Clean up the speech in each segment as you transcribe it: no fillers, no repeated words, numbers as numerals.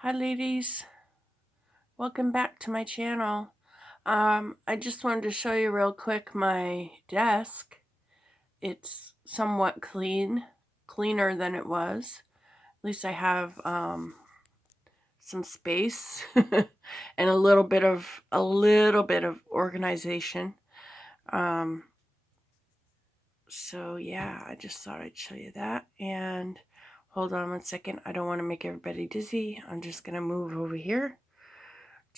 Hi ladies, welcome back to my channel. I just wanted to show you real quick my desk. It's somewhat cleaner than it was. At least I have some space and a little bit of organization. Um, so yeah, I just thought I'd show you that. And hold on one second. I don't want to make everybody dizzy. I'm just gonna move over here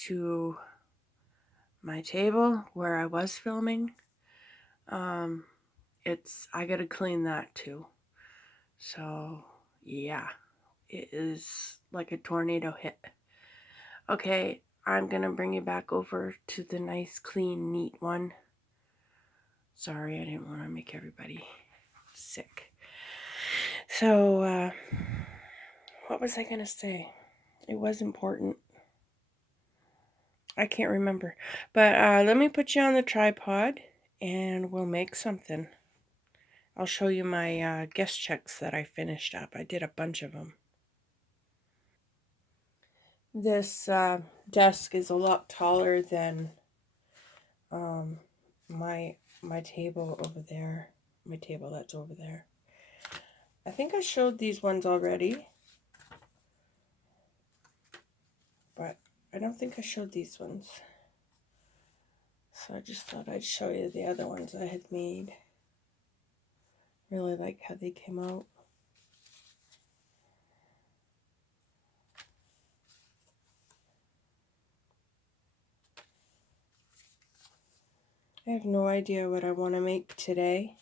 to my table where I was filming. Um, I gotta clean that too. So yeah, it is like a tornado hit. Okay, I'm gonna bring you back over to the nice, clean, neat one. Sorry, I didn't want to make everybody sick. So, what was I gonna say? It was important. I can't remember. But let me put you on the tripod and we'll make something. I'll show you my guest checks that I finished up. I did a bunch of them. This desk is a lot taller than um, my table over there. My table that's over there. I think I showed these ones already, but I don't think I showed these ones. So I just thought I'd show you the other ones I had made. Really like how they came out. I have no idea what I want to make today,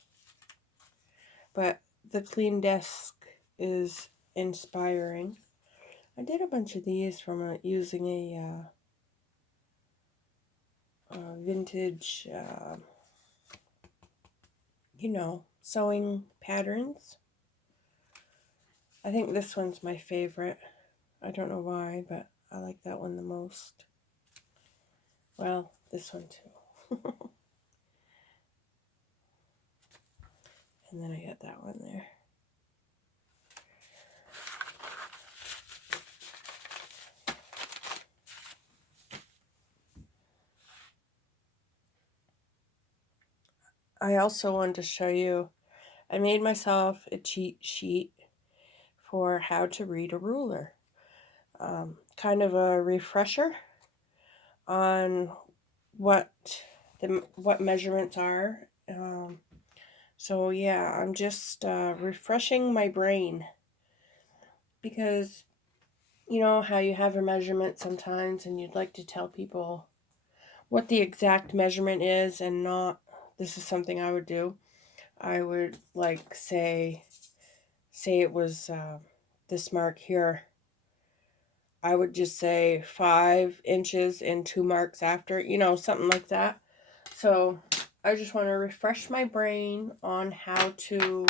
but the clean desk is inspiring. I did a bunch of these from using a vintage, sewing patterns. I think this one's my favorite. I don't know why, but I like that one the most. Well, this one too. And then I got that one there. I also wanted to show you, I made myself a cheat sheet for how to read a ruler. Kind of a refresher on what what measurements are. So yeah, I'm just refreshing my brain because you know how you have a measurement sometimes and you'd like to tell people what the exact measurement is and not. This is something I would do. I would like say it was this mark here. I would just say 5 inches and 2 marks after, something like that. So I just want to refresh my brain on how to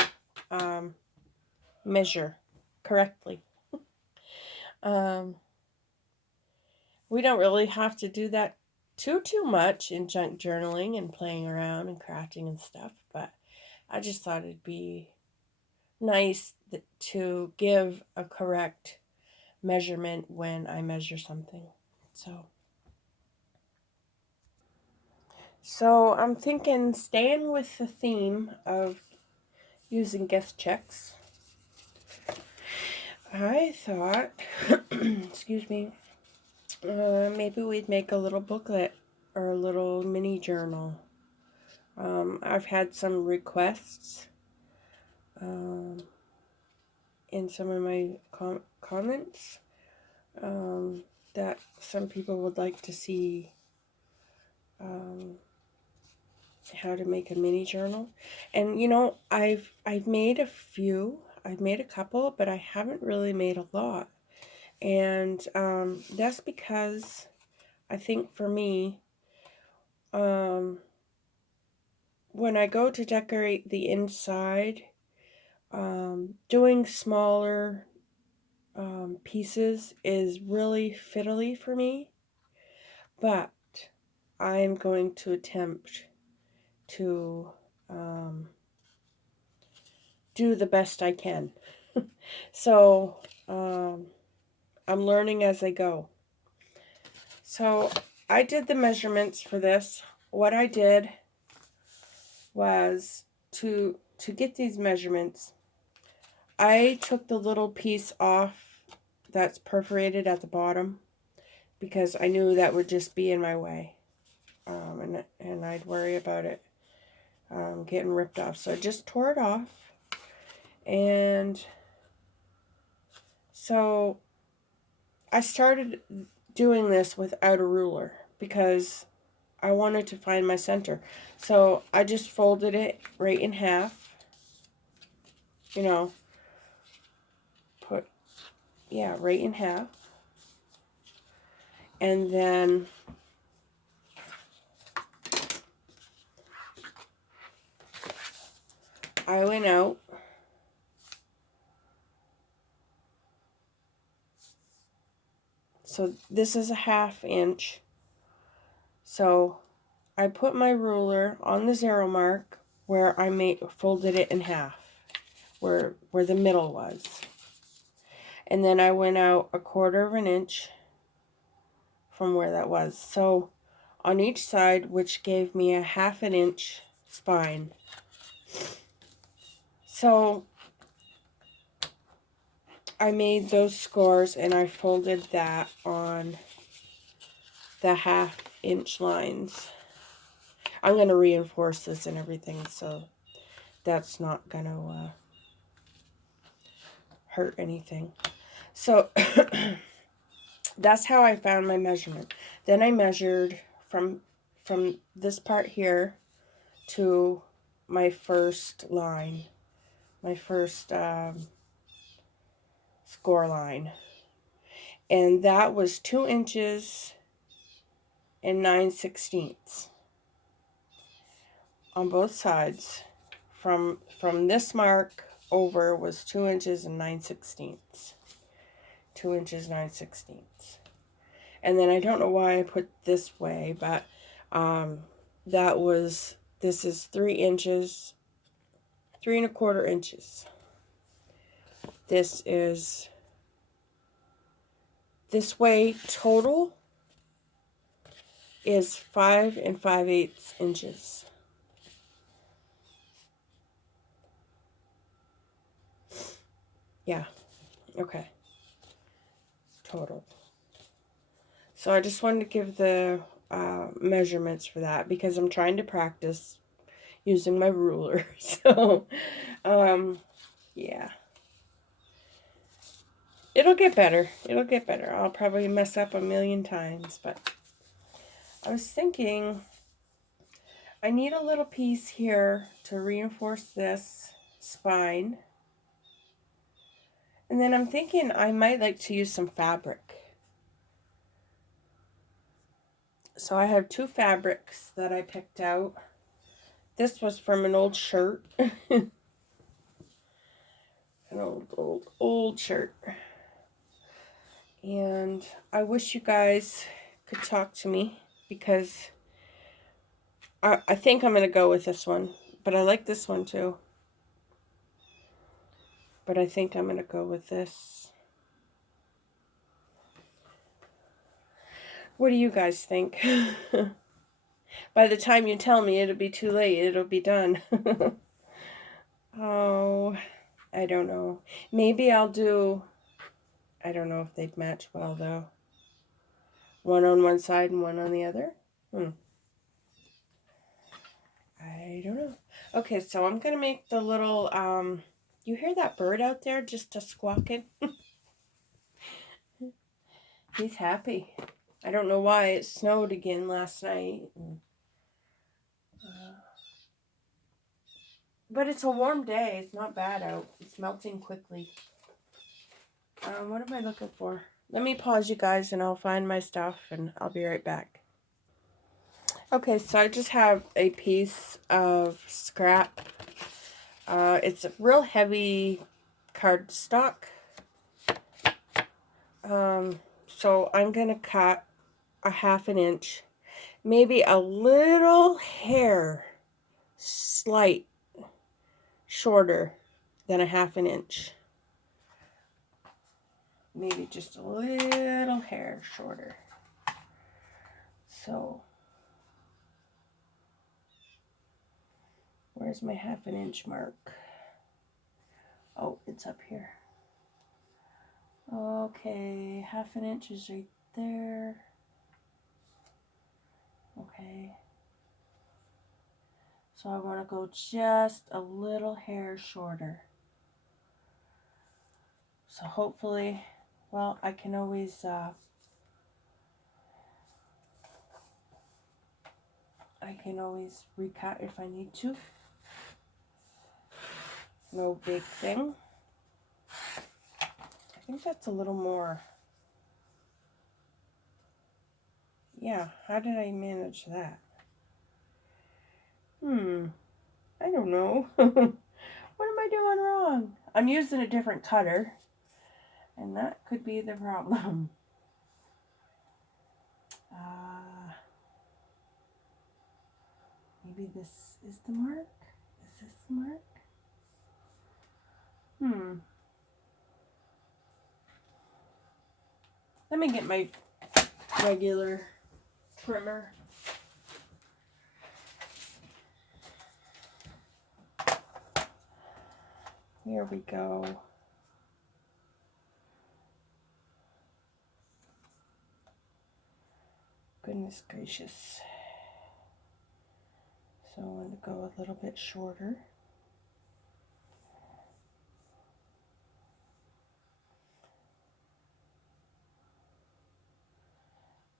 measure correctly. We don't really have to do that too much in junk journaling and playing around and crafting and stuff, but I just thought it'd be nice to give a correct measurement when I measure something. So I'm thinking, staying with the theme of using guest checks, I thought, excuse me, maybe we'd make a little booklet or a little mini journal. I've had some requests in some of my comments that some people would like to see how to make a mini journal. And I've made a few. I've made a couple, but I haven't really made a lot. And that's because I think for me, when I go to decorate the inside, doing smaller pieces is really fiddly for me. But I'm going to attempt to do the best I can. So I'm learning as I go. So I did the measurements for this. What I did was to get these measurements, I took the little piece off that's perforated at the bottom because I knew that would just be in my way. And I'd worry about it getting ripped off. So I just tore it off. And so I started doing this without a ruler because I wanted to find my center. So I just folded it right in half. You know, right in half. And then I went out so this is a 1/2 inch. So I put my ruler on the 0 mark where I folded it in half, where the middle was. And then I went out 1/4 inch from where that was. So on each side, which gave me a 1/2 inch spine. So I made those scores and I folded that on the 1/2 inch lines. I'm going to reinforce this and everything, so that's not going to hurt anything. So that's how I found my measurement. Then I measured from this part here to my first line, my first score line. And that was 2 inches and 9/16 on both sides. From this mark over was 2 inches and 9/16. 2 inches 9/16. And then I don't know why I put this way, but this is 3 inches, 3 1/4 inches. This way total is 5 5/8 inches. Yeah, okay, total. So I just wanted to give the measurements for that because I'm trying to practice using my ruler. So, yeah. It'll get better. It'll get better. I'll probably mess up a million times, but I was thinking I need a little piece here to reinforce this spine. And then I'm thinking I might like to use some fabric. So I have 2 fabrics that I picked out. This was from an old shirt. An old shirt. And I wish you guys could talk to me because I think I'm going to go with this one. But I like this one too. But I think I'm going to go with this. What do you guys think? By the time you tell me, it'll be too late. It'll be done. Oh, I don't know. Maybe I'll do... I don't know if they'd match well, though. One on one side and one on the other? I don't know. Okay, so I'm going to make the little... you hear that bird out there just squawking? He's happy. I don't know why. It snowed again last night. But it's a warm day. It's not bad out. It's melting quickly. What am I looking for? Let me pause you guys and I'll find my stuff and I'll be right back. Okay, so I just have a piece of scrap. It's a real heavy cardstock. So I'm going to cut a 1/2 inch. Maybe a little hair slight shorter than a 1/2 inch. maybe just a little hair shorter. So, where's my 1/2 inch mark? Oh, it's up here. Okay, 1/2 inch is right there. Okay. So I want to go just a little hair shorter. So hopefully, well, I can always recut if I need to. No big thing. I think that's a little more. Yeah, how did I manage that? I don't know. What am I doing wrong? I'm using a different cutter, and that could be the problem. Maybe this is the mark? Is this the mark? Let me get my regular trimmer. Here we go. Goodness gracious. So I'm going to go a little bit shorter.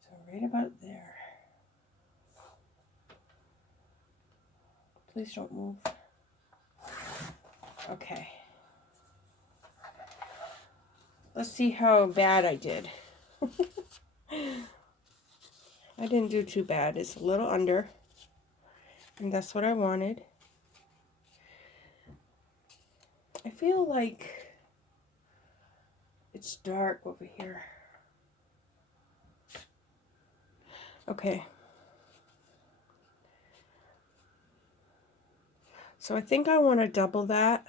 So right about there. Please don't move. Okay. Let's see how bad I did. I didn't do too bad. It's a little under. And that's what I wanted. I feel like it's dark over here. Okay. So I think I want to double that.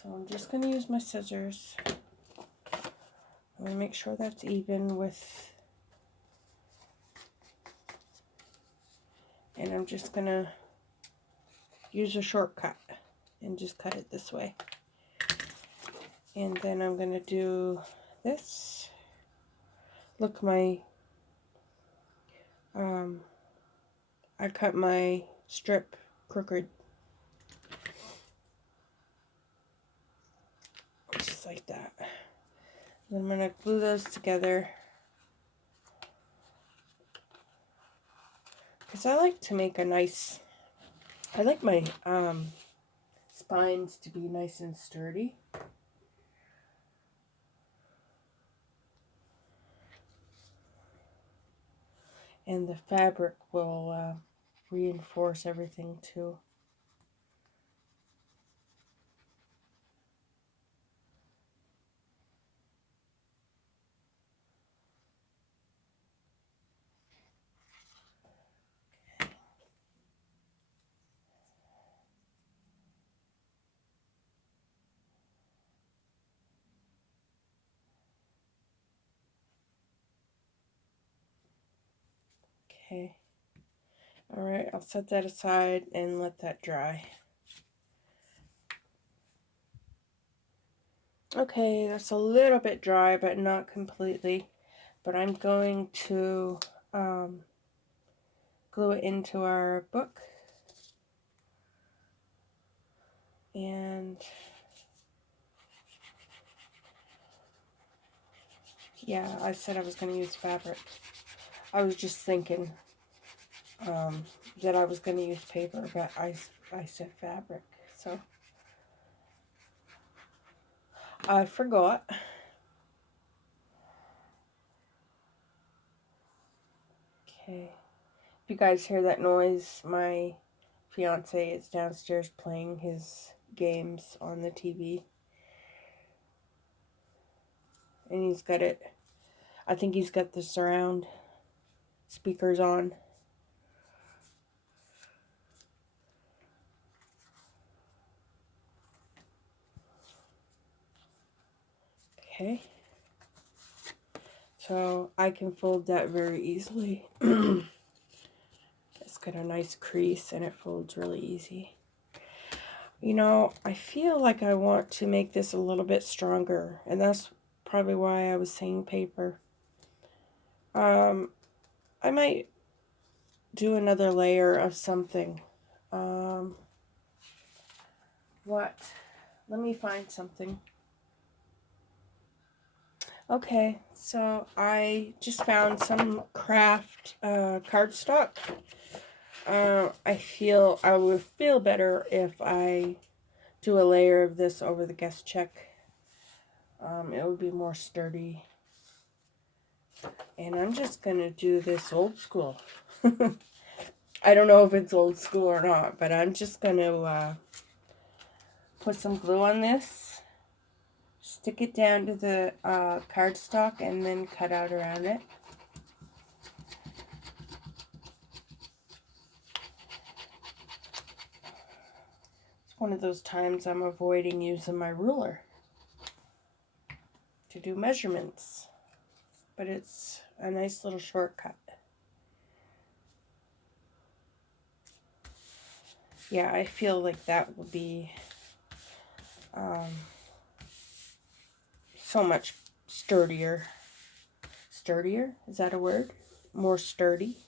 So I'm just going to use my scissors. I'm going to make sure that's even with... And I'm just going to use a shortcut and just cut it this way. And then I'm going to do this. Look, I cut my strip crooked. Just like that. Then I'm going to glue those together. Because I like to make a nice... I like my spines to be nice and sturdy. And the fabric will reinforce everything too. Okay. Alright, I'll set that aside and let that dry. Okay, that's a little bit dry, but not completely. But I'm going to glue it into our book. And yeah, I said I was going to use fabric. I was just thinking that I was going to use paper, but I said fabric, so I forgot. Okay, if you guys hear that noise, my fiance is downstairs playing his games on the TV. And he's got it, I think he's got the surround speakers on. Okay. So I can fold that very easily. It's got a nice crease and it folds really easy. You know, I feel like I want to make this a little bit stronger, and that's probably why I was saying paper. I might do another layer of something. What? Let me find something. Okay, so I just found some craft cardstock. I feel I would feel better if I do a layer of this over the guest check. It would be more sturdy. And I'm just going to do this old school. I don't know if it's old school or not, but I'm just going to put some glue on this, stick it down to the cardstock, and then cut out around it. It's one of those times I'm avoiding using my ruler to do measurements, but it's a nice little shortcut. Yeah, I feel like that will be so much sturdier. Sturdier? Is that a word? More sturdy.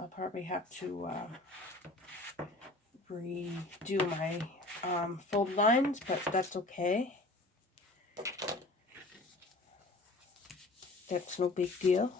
I'll probably have to redo my fold lines, but that's okay. That's no big deal.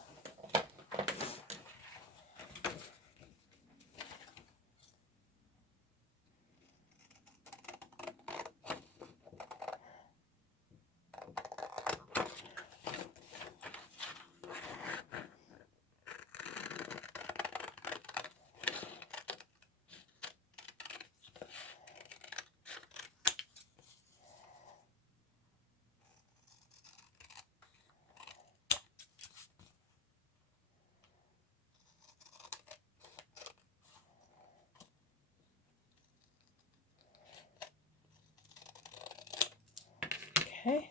Okay.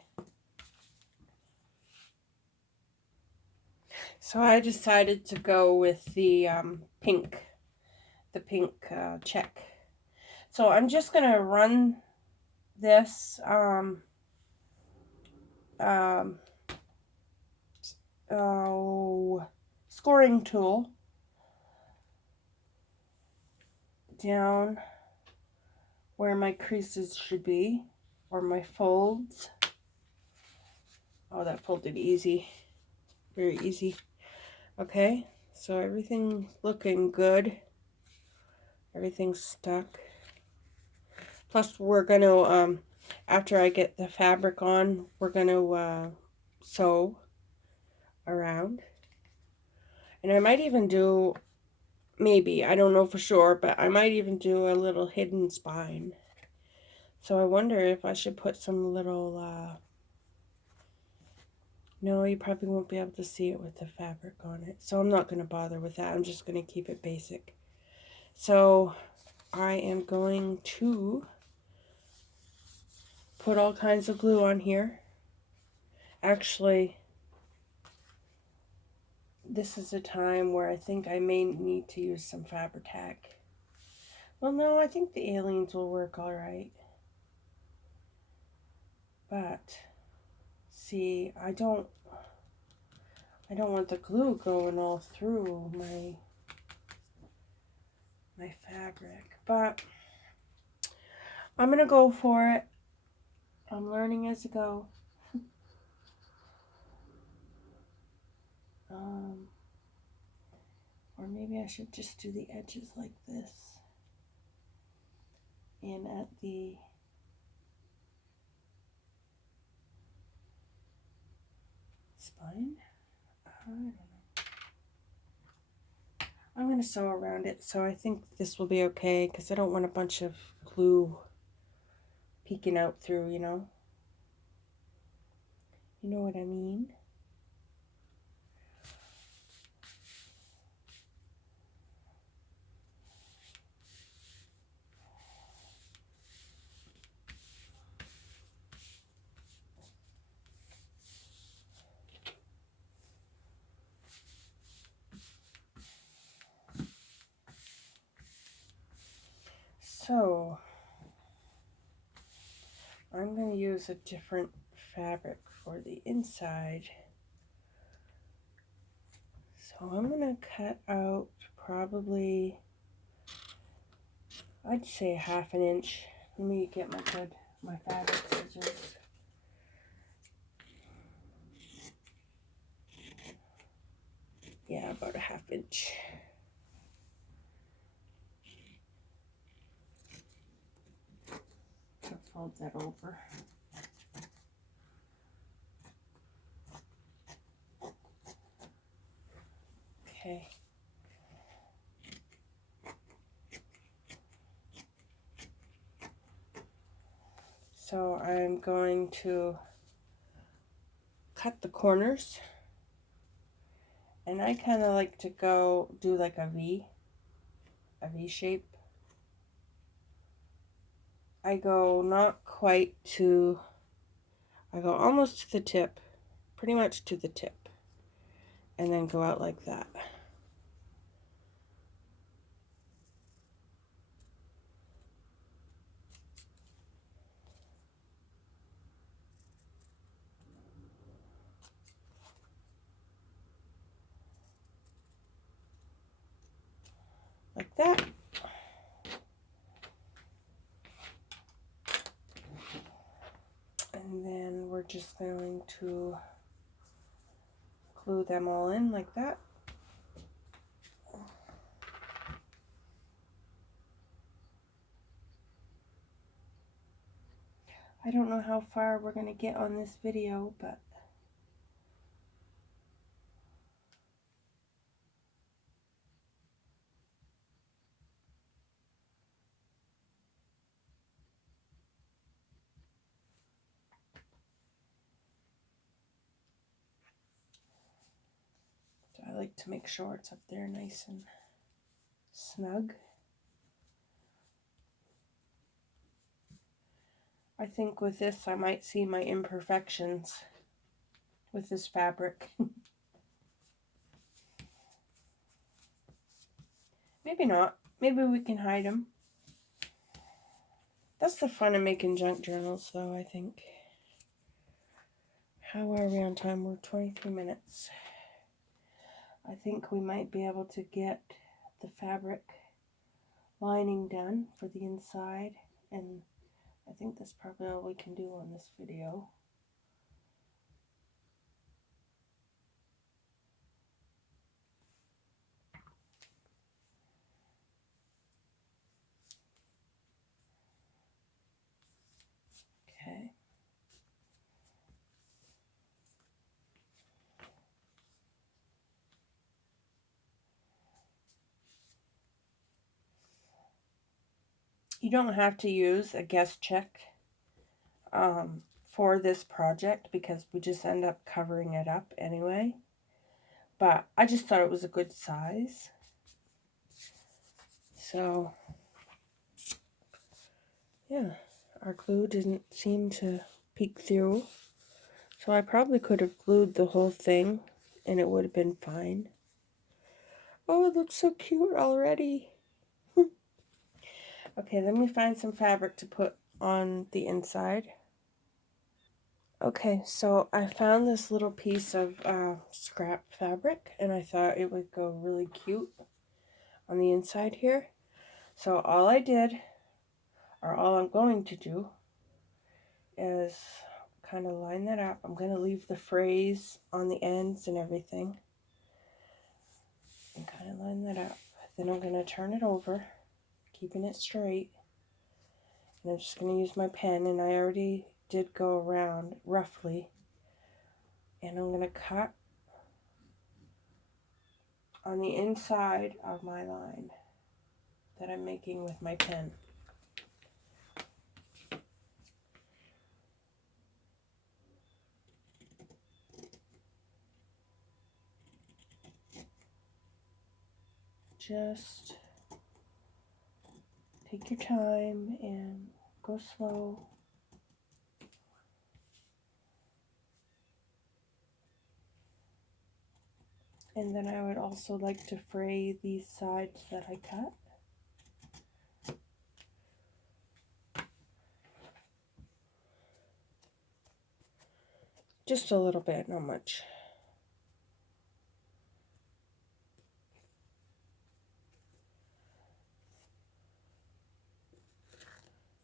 So I decided to go with the pink check. So I'm just going to run this scoring tool down where my creases should be, or my folds. Oh, that folded easy. Very easy. Okay, so everything's looking good. Everything's stuck. Plus, we're going to, after I get the fabric on, we're going to sew around. And I might even do, maybe, I don't know for sure, but I might even do a little hidden spine. So I wonder if I should put some little, no, you probably won't be able to see it with the fabric on it. So I'm not going to bother with that. I'm just going to keep it basic. So I am going to put all kinds of glue on here. Actually, this is a time where I think I may need to use some Fabri-Tac. Well, no, I think the aliens will work all right. But, see, I don't want the glue going all through my fabric. But I'm going to go for it. I'm learning as I go. Or maybe I should just do the edges like this. And at the spine? I don't know. I'm going to sew around it, so I think this will be okay because I don't want a bunch of glue peeking out through, you know? You know what I mean? So, I'm going to use a different fabric for the inside. So I'm going to cut out probably, I'd say 1/2 inch. Let me get my fabric scissors. Yeah, about 1/2 inch. I'll fold that over. Okay. So I'm going to cut the corners, and I kind of like to do like a V shape. I go almost to the tip, pretty much to the tip, and then go out like that. Like that. And then we're just going to glue them all in like that. I don't know how far we're going to get on this video, but I like to make sure it's up there nice and snug. I think with this I might see my imperfections with this fabric. Maybe not. Maybe we can hide them. That's the fun of making junk journals, though, I think. How are we on time? We're 23 minutes. I think we might be able to get the fabric lining done for the inside, and I think that's probably all we can do on this video. Okay. You don't have to use a guess check for this project because we just end up covering it up anyway. But I just thought it was a good size. So, yeah, our glue didn't seem to peek through. So I probably could have glued the whole thing and it would have been fine. Oh, it looks so cute already. Okay, let me find some fabric to put on the inside. Okay, so I found this little piece of scrap fabric and I thought it would go really cute on the inside here. So all I'm going to do is kind of line that up. I'm going to leave the phrase on the ends and everything and kind of line that up. Then I'm going to turn it over, keeping it straight. And I'm just going to use my pen, and I already did go around roughly. And I'm going to cut on the inside of my line that I'm making with my pen. Just take your time and go slow. And then I would also like to fray these sides that I cut. Just a little bit, not much.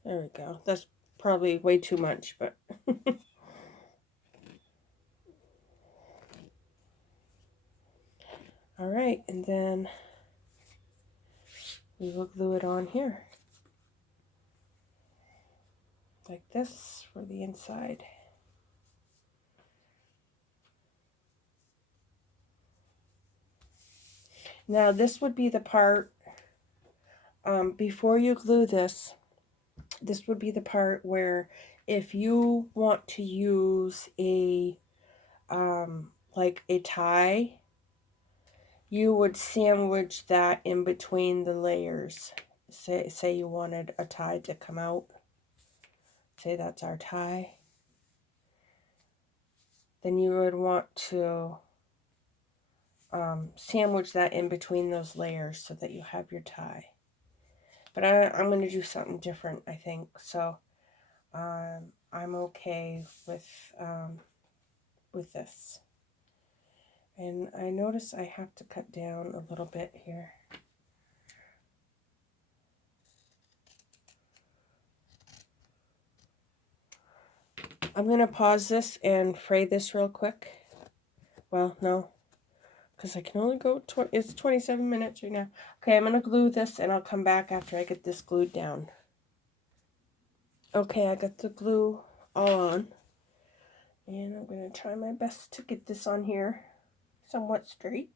There we go. That's probably way too much, but all right, and then we will glue it on here like this for the inside. Now this would be the part, before you glue this, this would be the part where if you want to use a like a tie, you would sandwich that in between the layers. Say you wanted a tie to come out. Say that's our tie. Then you would want to sandwich that in between those layers so that you have your tie. But I'm going to do something different, I think. So I'm okay with this. And I notice I have to cut down a little bit here. I'm going to pause this and fray this real quick. Well, no, because I can only go, it's 27 minutes right now. Okay, I'm going to glue this and I'll come back after I get this glued down. Okay, I got the glue all on. And I'm going to try my best to get this on here somewhat straight.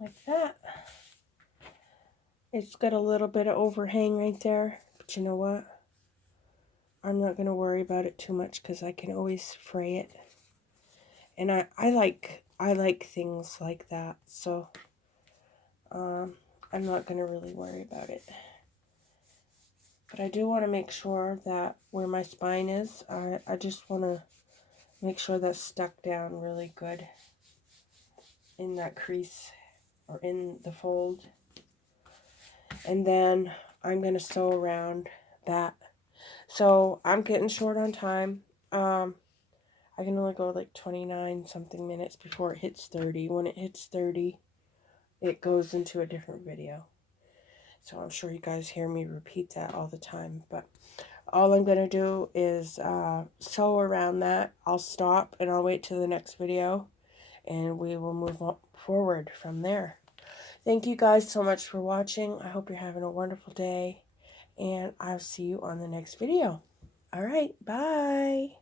Like that. It's got a little bit of overhang right there, but you know what? I'm not going to worry about it too much because I can always fray it. And I like things like that, so I'm not going to really worry about it. But I do want to make sure that where my spine is, I just want to make sure that's stuck down really good in that crease or in the fold. And then I'm going to sew around that. So I'm getting short on time. I can only go like 29 something minutes before it hits 30. When it hits 30, it goes into a different video. So I'm sure you guys hear me repeat that all the time. But all I'm going to do is sew around that. I'll stop and I'll wait till the next video. And we will move forward from there. Thank you guys so much for watching. I hope you're having a wonderful day. And I'll see you on the next video. All right, bye.